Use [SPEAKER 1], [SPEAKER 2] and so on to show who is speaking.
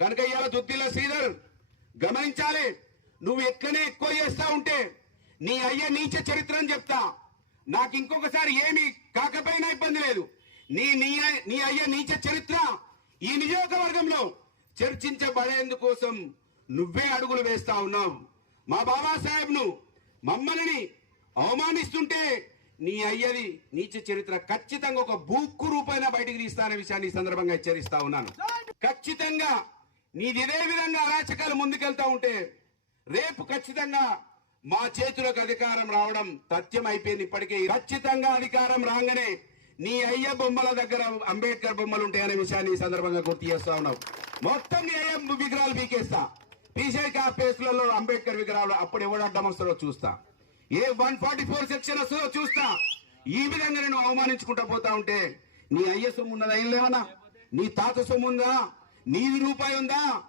[SPEAKER 1] కనుక ఇవాళ దుద్దిల శ్రీధర్ గమనించాలి. నువ్వు ఎట్లనే ఎక్కువ చేస్తా ఉంటే నీ అయ్య నీచ చరిత్ర అని చెప్తా. నాకు ఇంకొకసారి ఏమి కాకపోయినా ఇబ్బంది లేదు. నీ నీ నీ అయ్య నీచ చరిత్ర ఈ నియోజకవర్గంలో చర్చించబడేందుకోసం నువ్వే అడుగులు వేస్తా ఉన్నావు. మా బాబాసాహెబ్ను మమ్మల్ని అవమానిస్తుంటే నీ అయ్యది నీచ చరిత్ర ఖచ్చితంగా ఒక బూక్కు రూపాయన బయటికి తీస్తానే విషయాన్ని ఈ సందర్భంగా హెచ్చరిస్తా ఉన్నాను. ఖచ్చితంగా నీది ఇదే విధంగా అరాచకాలు ముందుకెళ్తా ఉంటే రేపు ఖచ్చితంగా మా చేతులకు అధికారం రావడం తథ్యం అయిపోయింది ఇప్పటికీ. ఖచ్చితంగా అధికారం రాగానే నీ అయ్య బొమ్మల దగ్గర అంబేద్కర్ బొమ్మలు ఉంటాయనే విషయాన్ని ఈ సందర్భంగా గుర్తు చేస్తా ఉన్నావు. మొత్తం నీ అయ్య విగ్రహాలు పీకేస్తా. పీసేకి ఆ ప్లేస్లలో అంబేద్కర్ విగ్రహాలు అప్పుడు ఎవడు అడ్డం వస్తారో చూస్తా. ఏ వన్ ఫార్టీ ఫోర్ సెక్షన్ వస్తుందో చూస్తా. ఈ విధంగా నేను అవమానించుకుంటా పోతా ఉంటే నీ అయ్య సొమ్ము ఉన్నదా? ఏం లేవనా నీ తాత సొమ్ము ఉందా? నీది రూపాయి ఉందా?